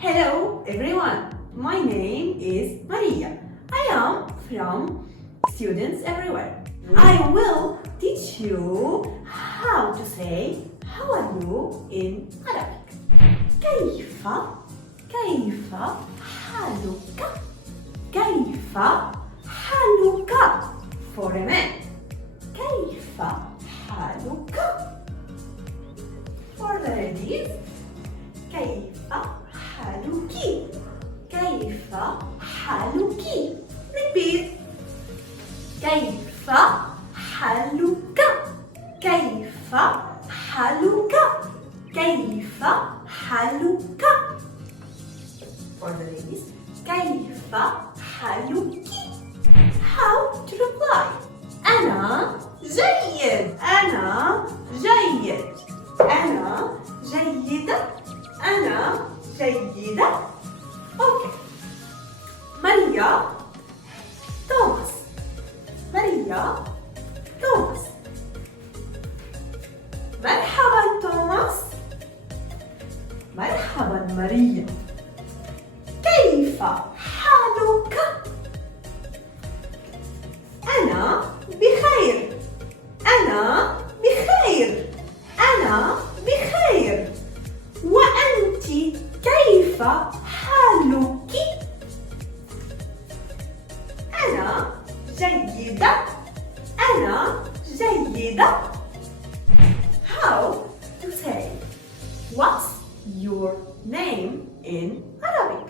Hello everyone, my name is Maria. I am from Students Everywhere. I will teach you how to say how are you in Arabic. كيف حالك كيف حالك for a man. كيف حالك for the ladies. كيف حالك كيف حالك repeat. كيف حالك كيف حالك كيف حالك for the ladies. كيف حالك how to reply. أنا جيد أنا جيد أنا جيدة أنا جيدة. أوكي. ماريا توماس ماريا توماس. مرحبا توماس. مرحبا ماريا. كيف حالك؟ أنا بخير أنا بخير أنا بخير. وأنت كيف حالك؟ أنا جيدة أنا جيدة. How to say what's your name in Arabic?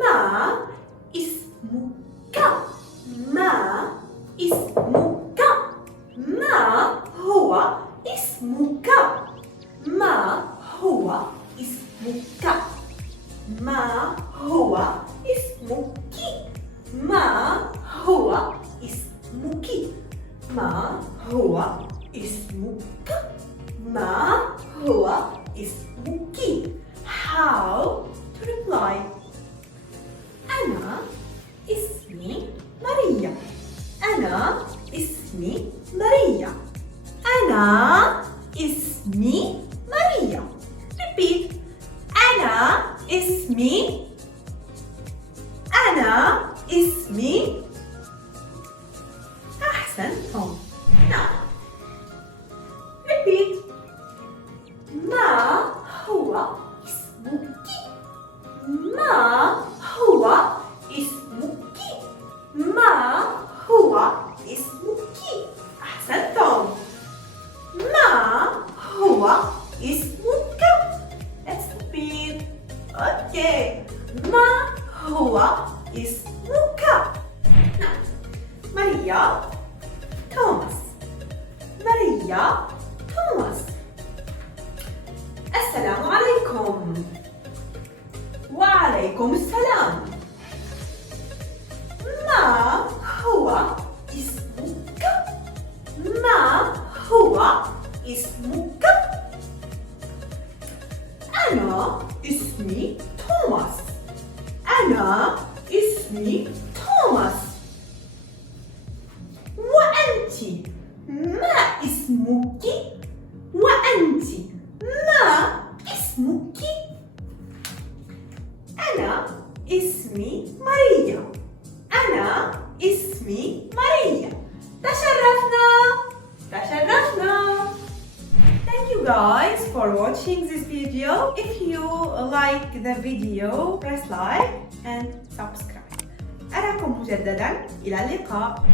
ما اسمك ما اسمك ما هو اسمك ما هو اسمك ما هو اسمك ما هو اسمك ما هو اسمك ما هو اسمك. How to reply. أنا اسمي ماريا أنا اسمي ماريا أنا اسمي ماريا. repeat. أنا اسمي أنا اسمي. أحسنتم. Now repeat. ما هو اسمك ما هو اسمك ما هو اسمك. أحسنتم. ما هو اسمك. Let's repeat. Okay. ما هو اسمك. Now, ماريا توماس ماريا توماس. السلام عليكم. وعليكم السلام. ما هو اسمك ما هو اسمك. أنا اسمي توماس أنا اسمي توماس. وأنت ما اسمك وأنت ما اسمك. أنا اسمي ماريا أنا اسمي ماريا. تشرفنا تشرفنا. Thank you guys for watching this video. If you like the video, press like and subscribe. أراكم مجددا إلى اللقاء.